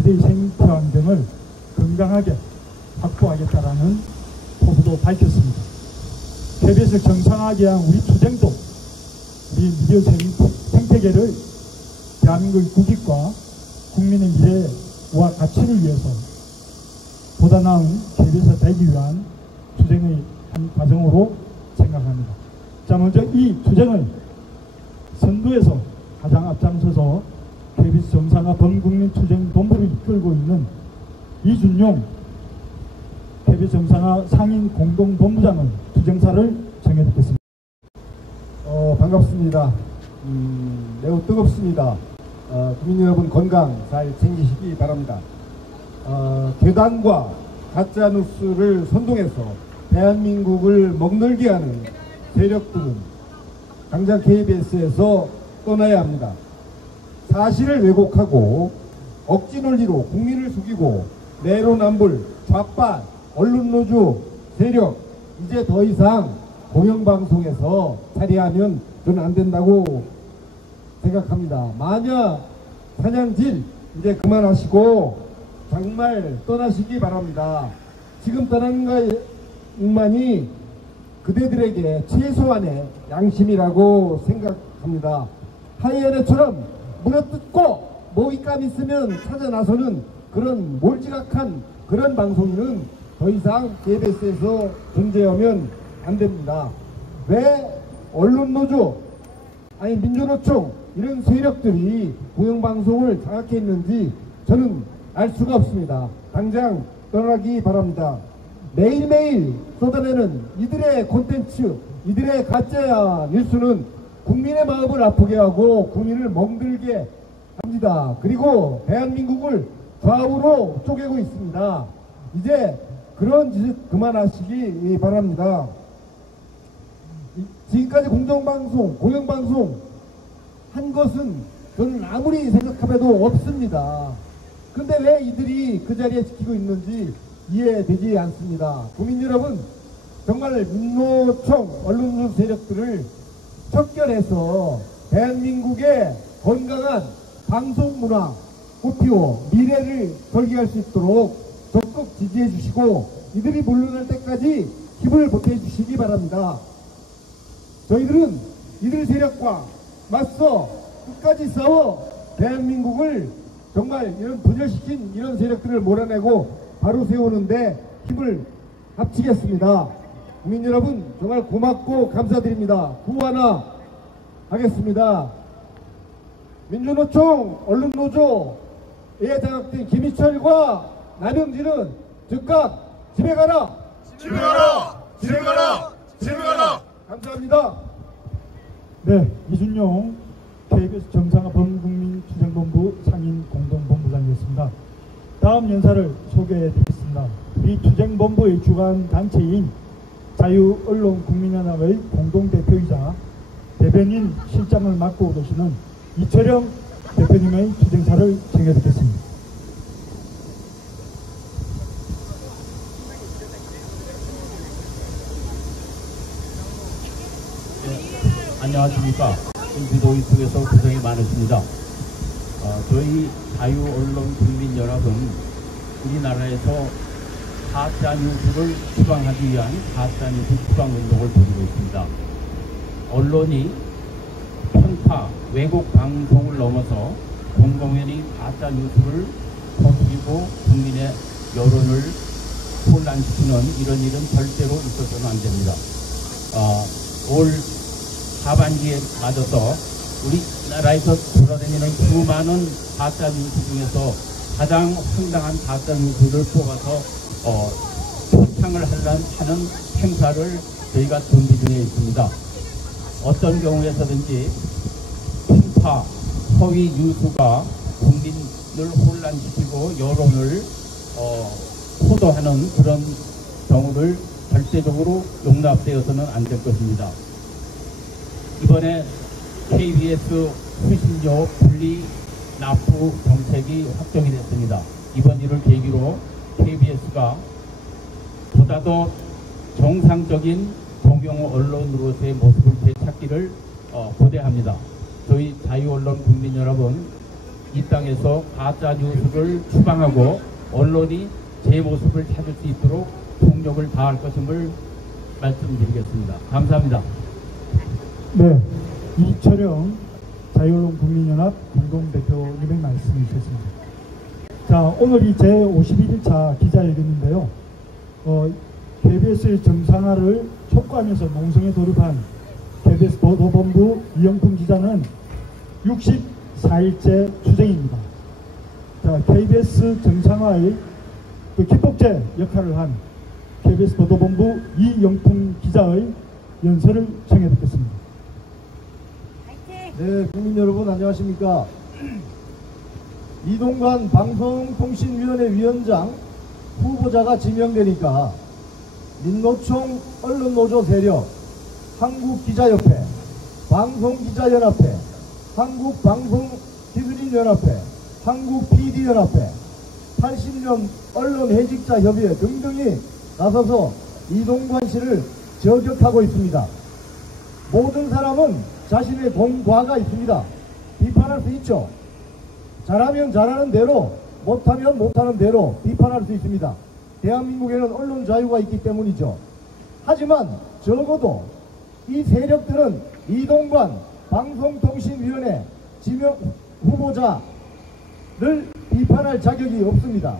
미래의 생태 환경을 건강하게 확보하겠다라는 포부도 밝혔습니다. KBS를 정상화하게 한 우리 투쟁도 우리 미디어 생태계를 대한민국의 국익과 국민의 미래와 가치를 위해서 보다 나은 KBS가 되기 위한 투쟁의 한 과정으로 생각합니다. 자, 먼저 이 투쟁을 선두에서 가장 앞장서서 KBS 정상화 범국민 투쟁 본부를 이끌고 있는 이준용 KBS 정상화 상임 공동본부장을 투쟁사를 정해 듣겠습니다. 반갑습니다. 매우 뜨겁습니다. 국민 여러분 건강 잘 챙기시기 바랍니다. 괴담과 가짜뉴스를 선동해서 대한민국을 먹놀게 하는 세력들은 당장 KBS에서 떠나야 합니다. 사실을 왜곡하고 억지 논리로 국민을 속이고 내로남불, 좌빨, 언론노조 세력 이제 더 이상 공영방송에서 자리하면 저는 안 된다고 생각합니다. 만약 사냥질 이제 그만하시고 정말 떠나시기 바랍니다. 지금 떠나는 것만이 그대들에게 최소한의 양심이라고 생각합니다. 하이에네처럼 물어뜯고 먹잇감 있으면 찾아 나서는 그런 몰지각한 그런 방송인은 더 이상 KBS에서 존재하면 안 됩니다. 왜 언론노조 아니 민주노총 이런 세력들이 공영방송을 장악해 있는지 저는 알 수가 없습니다. 당장 떠나기 바랍니다. 매일매일 쏟아내는 이들의 콘텐츠 이들의 가짜 뉴스는 국민의 마음을 아프게 하고 국민을 멍들게 합니다. 그리고 대한민국을 좌우로 쪼개고 있습니다. 이제 그런 짓 그만하시기 바랍니다. 지금까지 공정방송, 공영방송 한 것은 저는 아무리 생각해도 없습니다. 근데 왜 이들이 그 자리에 지키고 있는지 이해되지 않습니다. 국민 여러분, 정말 민노총 언론노조 세력들을 척결해서 대한민국의 건강한 방송문화 꽃피워 미래를 설계할 수 있도록 적극 지지해 주시고 이들이 물러날 때까지 힘을 보태 주시기 바랍니다. 저희들은 이들 세력과 맞서 끝까지 싸워 대한민국을 정말 이런 분열시킨 이런 세력들을 몰아내고 바로 세우는데 힘을 합치겠습니다. 국민 여러분 정말 고맙고 감사드립니다. 구호 하나 하겠습니다. 민주노총 언론노조에 장악된 김희철과 남영진은 즉각 집에 가라! 집에 가라! 집에 가라! 집에 가라! 감사합니다. 네, 이준용 KBS 정상화 범국민 투쟁본부 상임 공동본부장이었습니다. 다음 연사를 소개해 드리겠습니다. 이 투쟁본부의 주관 단체인 자유언론국민연합의 공동대표이자 대변인 실장을 맡고 계시는 이철영 대표님의 투쟁사를 정해 듣겠습니다. 안녕하십니까. 무더위 속에서 고생이 많으십니다. 저희 자유언론국민연합은 우리나라에서 가짜뉴스를 추방하기 위한 가짜뉴스 추방운동을 벌이고 있습니다. 언론이 편파, 왜곡 방송을 넘어서 공공연히 가짜뉴스를 퍼뜨리고 국민의 여론을 혼란시키는 이런 일은 절대로 있어서는 안 됩니다. 올 하반기에 맞아서 우리나라에서 돌아다니는 수많은 가짜뉴스 중에서 가장 황당한 가짜뉴스를 뽑아서 표창을 하는 행사를 저희가 준비 중에 있습니다. 어떤 경우에서든지 편파, 허위 뉴스가 국민을 혼란시키고 여론을 호도하는 그런 경우를 절대적으로 용납되어서는 안 될 것입니다. 이번에 KBS 수신료 분리 납부 정책이 확정이 됐습니다. 이번 일을 계기로 KBS가 보다 더 정상적인 공영 언론으로서의 모습을 되찾기를 고대합니다. 저희 자유언론 국민연합은 이 땅에서 가짜 뉴스를 추방하고 언론이 제 모습을 찾을 수 있도록 총력을 다할 것임을 말씀드리겠습니다. 감사합니다. 네, 이철영 자유언론 국민연합 공동대표님의 말씀이셨습니다. 자, 오늘이 제51차 기자회견인데요. KBS의 정상화를 촉구하면서 농성에 돌입한 KBS 보도본부 이영풍 기자는 64일째 투쟁입니다. 자, KBS 정상화의 그 기폭제 역할을 한 KBS 보도본부 이영풍 기자의 연설을 청해 듣겠습니다. 네, 국민 여러분 안녕하십니까? 이동관 방송통신위원회 위원장 후보자가 지명되니까 민노총 언론노조 세력, 한국기자협회, 방송기자연합회, 한국방송기술인연합회, 한국PD연합회, 80년 언론해직자협의회 등등이 나서서 이동관 씨를 저격하고 있습니다. 모든 사람은 자신의 공과가 있습니다. 비판할 수 있죠. 잘하면 잘하는 대로, 못하면 못하는 대로 비판할 수 있습니다. 대한민국에는 언론 자유가 있기 때문이죠. 하지만 적어도 이 세력들은 이동관 방송통신위원회 지명 후보자를 비판할 자격이 없습니다.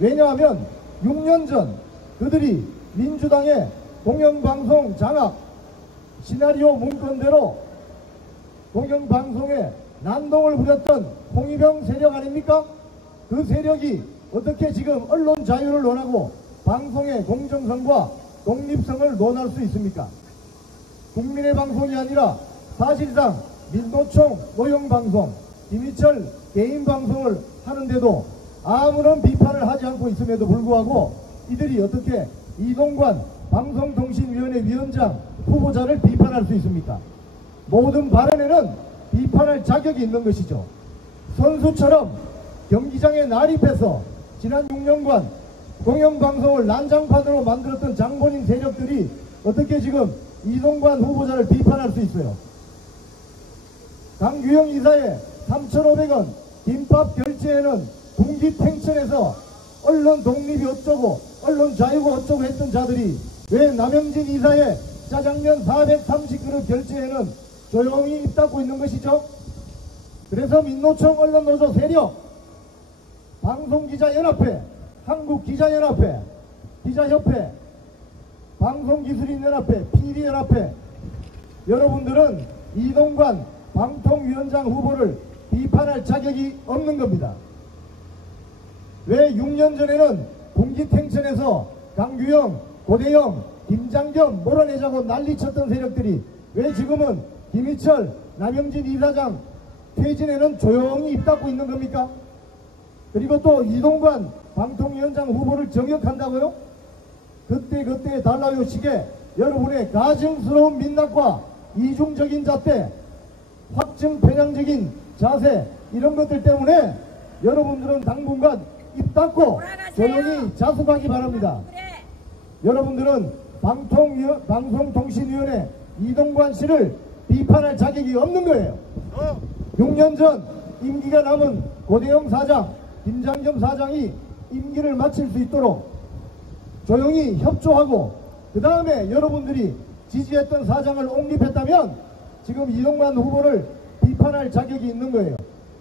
왜냐하면 6년 전 그들이 민주당의 공영방송 장악 시나리오 문건대로 공영방송에 난동을 부렸던 홍위병 세력 아닙니까? 그 세력이 어떻게 지금 언론 자유를 논하고 방송의 공정성과 독립성을 논할 수 있습니까? 국민의 방송이 아니라 사실상 민노총 노영방송, 김희철 개인 방송을 하는데도 아무런 비판을 하지 않고 있음에도 불구하고 이들이 어떻게 이동관 방송통신위원회 위원장 후보자를 비판할 수 있습니까? 모든 발언에는 비판할 자격이 있는 것이죠. 선수처럼 경기장에 난입해서 지난 6년간 공영방송을 난장판으로 만들었던 장본인 세력들이 어떻게 지금 이동관 후보자를 비판할 수 있어요? 강규영 이사의 3,500원 김밥 결제에는 군기탱천에서 언론 독립이 어쩌고 언론 자유가 어쩌고 했던 자들이 왜 남영진 이사의 짜장면 430그릇 결제에는 조용히 입 닫고 있는 것이죠? 그래서 민노총 언론노조 세력, 방송기자연합회, 한국기자연합회, 기자협회, 방송기술인연합회, PD연합회, 여러분들은 이동관 방통위원장 후보를 비판할 자격이 없는 겁니다. 왜 6년 전에는 군기탱천에서 강규영, 고대영, 김장겸 몰아내자고 난리쳤던 세력들이 왜 지금은 김희철, 남영진 이사장 퇴진에는 조용히 입 닫고 있는 겁니까? 그리고 또 이동관 방통위원장 후보를 저격한다고요? 그때 달라요 시계 여러분의 가증스러운 민낯과 이중적인 잣대, 확증 편향적인 자세 이런 것들 때문에 여러분들은 당분간 입 닫고 조용히 자숙하기 바랍니다. 여러분들은 방송통신위원회 이동관 씨를 비판할 자격이 없는 거예요. 6년 전 임기가 남은 고대영 사장, 김장겸 사장이 임기를 마칠 수 있도록 조용히 협조하고 그 다음에 여러분들이 지지했던 사장을 옹립했다면 지금 이동관 후보를 비판할 자격이 있는 거예요.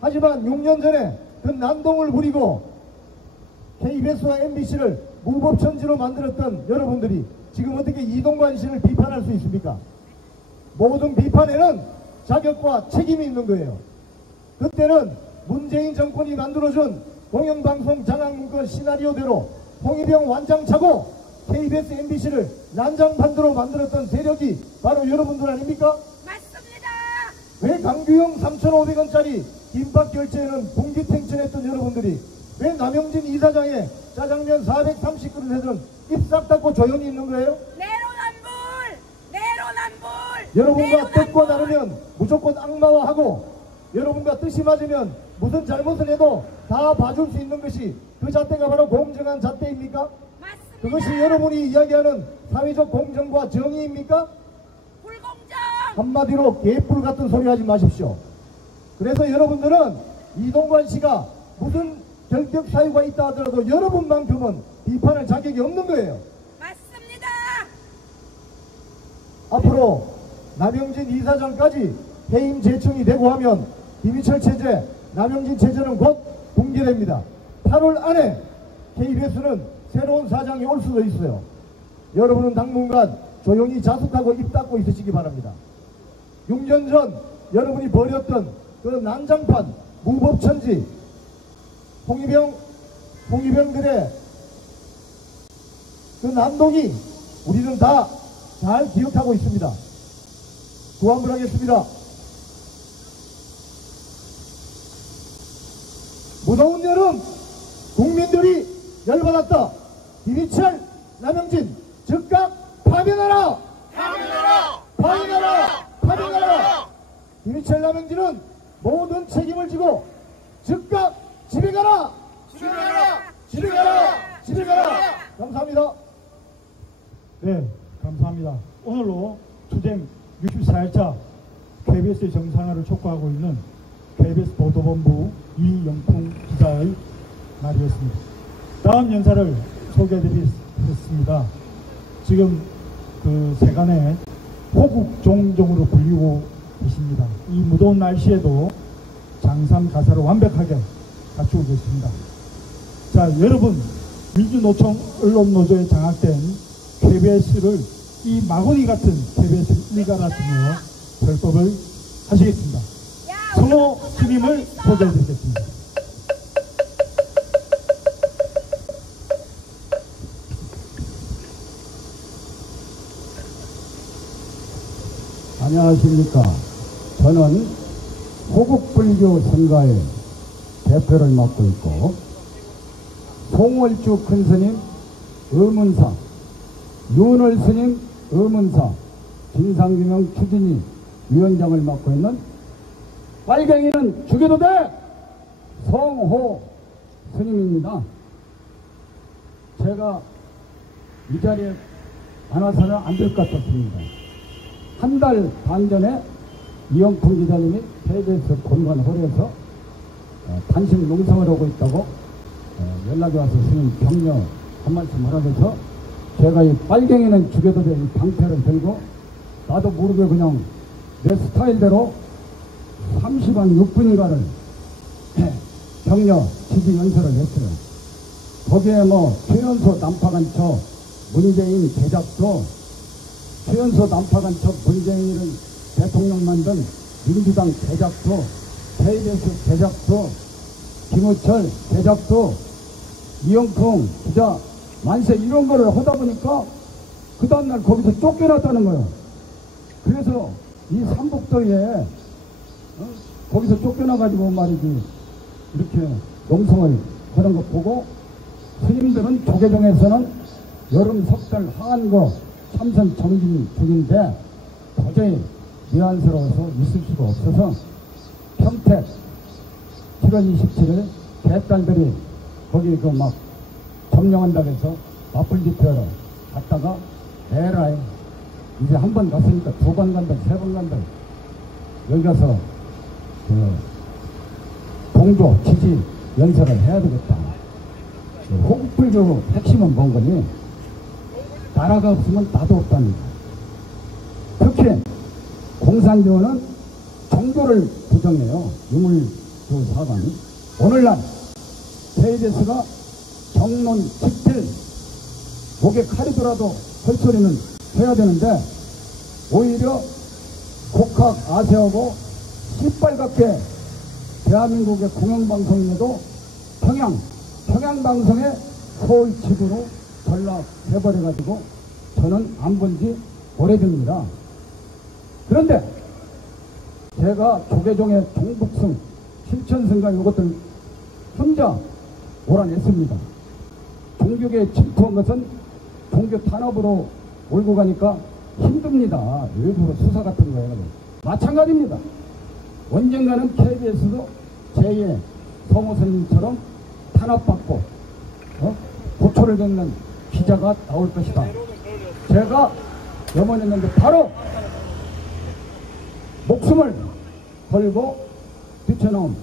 하지만 6년 전에 그 난동을 부리고 KBS와 MBC를 무법천지로 만들었던 여러분들이 지금 어떻게 이동관 씨를 비판할 수 있습니까? 모든 비판에는 자격과 책임이 있는 거예요. 그때는 문재인 정권이 만들어준 공영방송 장악문건 시나리오대로 홍위병 완장차고 KBS, MBC를 난장판으로 만들었던 세력이 바로 여러분들 아닙니까? 맞습니다. 왜 강규영 3,500원짜리 김밥 결제에는 분기탱천했던 여러분들이 왜 남영진 이사장의 짜장면 430그릇에는 입 싹 닫고 조용히 있는 거예요? 내로남불! 여러분과 뜻과 다르면 무조건 악마화하고 여러분과 뜻이 맞으면 무슨 잘못을 해도 다 봐줄 수 있는 것이 그 잣대가 바로 공정한 잣대입니까? 맞습니다. 그것이 여러분이 이야기하는 사회적 공정과 정의입니까? 불공정! 한마디로 개뿔 같은 소리 하지 마십시오. 그래서 여러분들은 이동관 씨가 무슨 결격 사유가 있다 하더라도 여러분만큼은 비판할 자격이 없는 거예요. 맞습니다. 앞으로 남영진 이사장까지 해임 재청이 되고 하면 김희철 체제, 남영진 체제는 곧 붕괴됩니다. 8월 안에 KBS는 새로운 사장이 올 수도 있어요. 여러분은 당분간 조용히 자숙하고 입 닫고 있으시기 바랍니다. 6년 전 여러분이 벌였던 그 난장판, 무법천지, 홍위병들의 그 난동이 우리는 다 잘 기억하고 있습니다. 구한불 하겠습니다. 무더운 여름 국민들이 열받았다. 김희철, 남영진 즉각 파면하라! 파면하라! 파면하라! 파면하라! 김희철, 남영진은 모든 책임을 지고 즉각 집에 가라! 집에 가라! 집에 가라! 집에 가라! 감사합니다. 네, 감사합니다. 오늘로 투쟁 64일차 KBS 정상화를 촉구하고 있는 KBS 보도본부 이영풍 기자의 말이었습니다. 다음 연사를 소개해드리겠습니다. 지금 그 세간에 호국종종으로 불리고 계십니다. 이 무더운 날씨에도 장상 가사를 완벽하게 갖추고 계십니다. 자, 여러분, 민주노총 언론노조에 장악된 KBS를 이 마구니 같은 KBS 일가라시며 별법을 하시겠습니다. 성호 스님을 소개해드리겠습니다. 안녕하십니까. 저는 호국불교 선가의 대표를 맡고 있고 송월주 큰스님 의문사, 윤월 스님 의문사, 진상규명 추진위 위원장을 맡고 있는 빨갱이는 죽여도 돼! 성호 스님입니다. 제가 이 자리에 안 와서는 안 될 것 같습니다. 한 달 반 전에 이영풍 기자님이 KBS 본관 홀에서 단식 농성을 하고 있다고 연락이 와서 스님 격려 한 말씀 하라 해서 제가 이 빨갱이는 죽여도 돼 이 방패를 들고 나도 모르게 그냥 내 스타일대로 30한 6분인가를 격려 지지 연설을 했어요. 거기에 뭐 최연소 난파간첩 문재인 제작도 최연소 난파간첩 문재인을 대통령 만든 민주당 제작도 KBS 제작도 김우철 제작도 이영풍 기자 만세 이런 거를 하다 보니까 그 다음날 거기서 쫓겨났다는 거예요. 그래서 이 삼복도에 거기서 쫓겨나가지고 말이지 이렇게 농성을 하는 거 보고 스님들은 조계종에서는 여름 석달 하한거 참선 정진 중인데 도저히 미안스러워서 있을 수가 없어서 평택 7월 27일 개딸들이 거기 그 막 점령한다고 해서 마플 집회로 갔다가 에라이 이제 한 번 갔으니까 2번 간다 3번 간다 여기 가서 그 동조 지지 연설을 해야 되겠다. 호국불교 핵심은 뭔 거니? 나라가 없으면 나도 없답니다. 특히 공산주의는 종교를 부정해요. 유물교 사관이. 오늘날 KBS가 정론 집필 목에 칼이 들어도 헐소리는 해야 되는데 오히려 국학 아세하고 시뻘겋게 대한민국의 공영방송에도 평양방송에 서울집으로 전락해버려가지고 저는 안 본 지 오래됩니다. 그런데 제가 조계종의 종북승, 실천승가 이것들 혼자 몰아냈습니다. 종교계에 침투한 것은 종교 탄압으로 몰고 가니까 힘듭니다. 일부러 수사 같은 거예요. 마찬가지입니다. 언젠가는 KBS도 제2의 성호선님처럼 탄압받고 고초를 겪는 기자가 나올 것이다. 제가 염원했는데 바로 목숨을 걸고 뛰쳐나온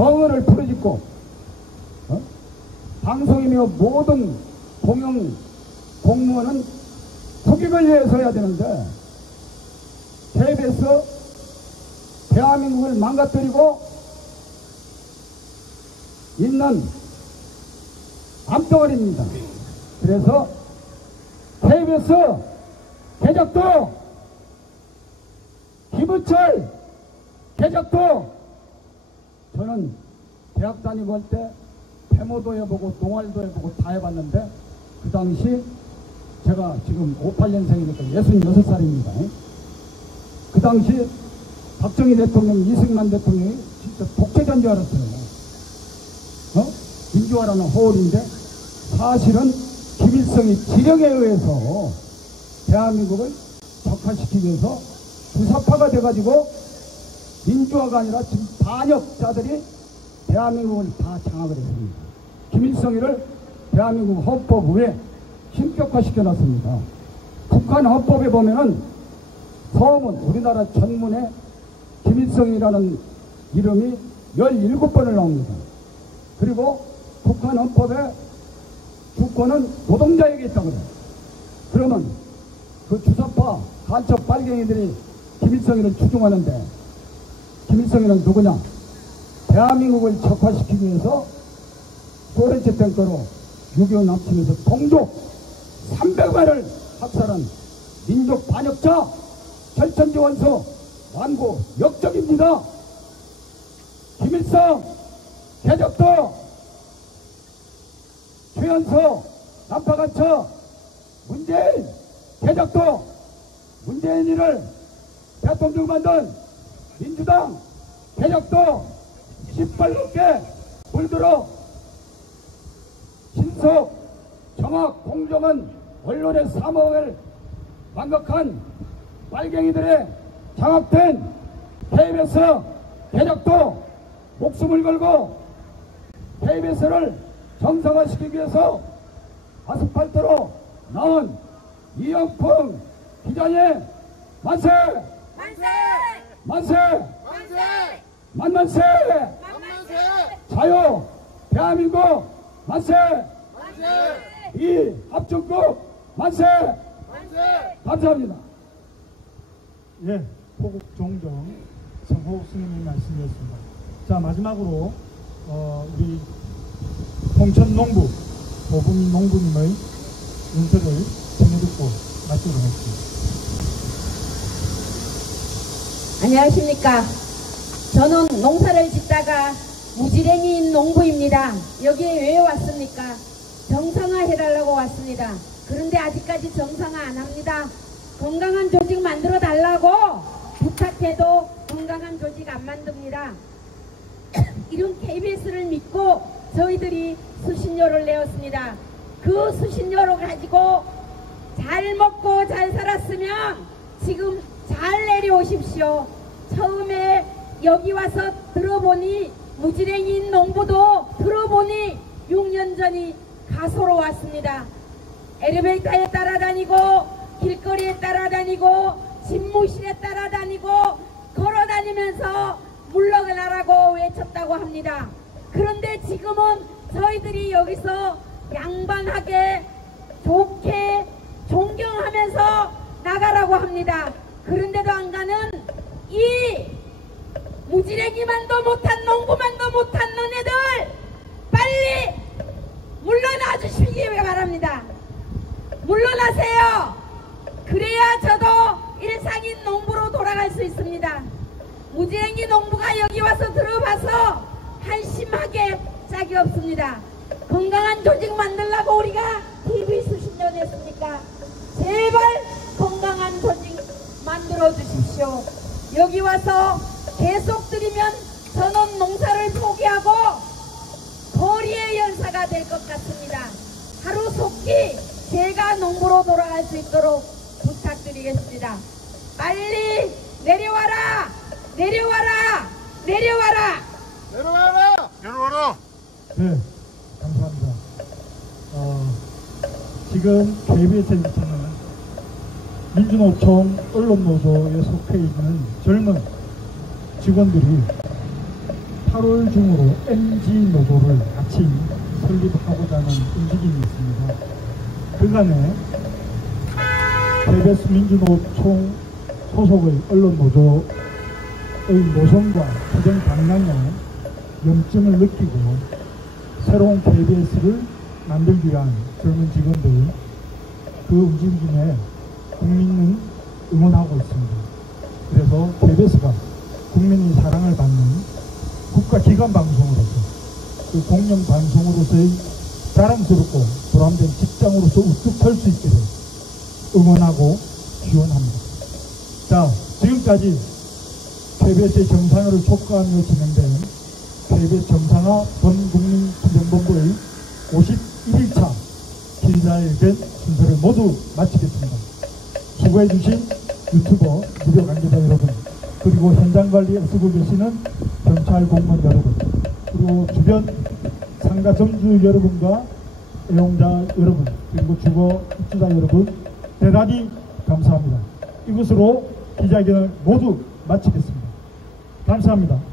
정의를 부르짖고 방송이며 모든 공영 공무원은 국익을 위해서 해야 되는데 KBS 대한민국을 망가뜨리고 있는 암덩어리입니다. 그래서 KBS 개적도 김우철 개적도 저는 대학 다니고 할 때 데모도 해보고 동아리도 해보고 다 해봤는데 그 당시 제가 지금 58년생이니까 66살입니다. 그 당시 박정희 대통령, 이승만 대통령이 진짜 독재자인 줄 알았어요. 민주화라는 호흡인데 사실은 김일성이 지령에 의해서 대한민국을 적화시키기 위해서 주사파가 돼가지고 민주화가 아니라 지금 반역자들이 대한민국을 다 장악을 했습니다. 김일성이를 대한민국 헌법 위에 신격화시켜 놨습니다. 북한 헌법에 보면은 서문, 우리나라 전문에 김일성이라는 이름이 17번을 나옵니다. 그리고 북한 헌법에 주권은 노동자에게 있다고 그래요. 그러면 그 주사파 간첩 빨갱이들이 김일성이를 추종하는데 김일성이는 누구냐? 대한민국을 적화시키기 위해서 소련제 탱크로 6.25 남침에서 동족 300만을 학살한 민족 반역자 철천지 원수 완고 역적입니다. 김일성 개적도 최연소 난파간첩 문재인 개적도 문재인이를 대통령 만든 민주당 개적도 10발 넘게 물들어 신속 정확 공정한 언론의 사목을 망각한 빨갱이들의 장악된 KBS 개적도 목숨을 걸고 KBS를 정상화시키기 위해서 아스팔트로 나온 이영풍 기자님 만세! 만세! 만세! 만세! 만만세! 만만세! 자유 대한민국 만세! 만세! 이 합중국 만세! 만세! 감사합니다. 예, 호국 종정 성호 스님의 말씀이었습니다. 자, 마지막으로 우리 홍천 농부 보분 농부님의 연설을 전해듣고 마치도록 하겠습니다. 안녕하십니까. 저는 농사를 짓다가 무지랭이인 농부입니다. 여기에 왜 왔습니까? 정상화 해달라고 왔습니다. 그런데 아직까지 정상화 안 합니다. 건강한 조직 만들어 달라고 부탁해도 건강한 조직 안 만듭니다. 이런 KBS를 믿고 저희들이 수신료를 내었습니다. 그 수신료를 가지고 잘 먹고 잘 살았으면 지금 잘 내려오십시오. 처음에 여기 와서 들어보니 무지랭이인 농부도 들어보니 6년 전이 가소로 왔습니다. 엘리베이터에 따라다니고 길거리에 따라다니고 집무실에 따라다니고 걸어다니면서 물러가라고 외쳤다고 합니다. 그런데 지금은 저희들이 여기서 양반하게 좋게 존경하면서 나가라고 합니다. 그런데도 안 가는 이 무지랭이만도 못한 농부만도 못한 너네들 빨리 물러나 주시기 바랍니다. 물러나세요. 그래야 저도 일상인 농부로 돌아갈 수 있습니다. 무지랭이 농부가 여기 와서 들어봐서 한심하게 짝이 없습니다. 건강한 조직 만들려고 우리가 TV 수신료 냈으니까 제발 건강한 조직 만들어 주십시오. 여기 와서 계속 들이면 저는 농사를 포기하고 거리의 연사가 될 것 같습니다. 하루속히 제가 농부로 돌아갈 수 있도록 부탁드리겠습니다. 빨리 내려와라! 내려와라! 내려와라! 내려와라! 내려와라! 네, 감사합니다. 지금 KBS에서는 민주노총 언론노조에 속해 있는 젊은 직원들이 8월 중으로 MG 노조를 같이 설립하고자 하는 움직임이 있습니다. 그간에 KBS 민주노총 소속의 언론노조의 노선과 투쟁 방향에 염증을 느끼고 새로운 KBS를 만들기 위한 젊은 직원들, 그 움직임에 국민은 응원하고 있습니다. 그래서 KBS가 국민의 사랑을 받는 국가기관 방송으로서, 그 공영 방송으로서의 자랑스럽고 보람된 직장으로서 우뚝 설 수 있기를 응원하고 지원합니다. 자, 지금까지 KBS의 정상화를 촉구하며 진행된 KBS 정상화 전국민투쟁본부의 51일차 기자회견 순서를 모두 마치겠습니다. 수고해주신 유튜버 무료 관계자 여러분, 그리고 현장관리에 쓰고 계시는 경찰 공무원 여러분, 그리고 주변 상가 점주 여러분과 애용자 여러분, 그리고 주거 입주자 여러분, 대단히 감사합니다. 이것으로 기자회견을 모두 마치겠습니다. 감사합니다.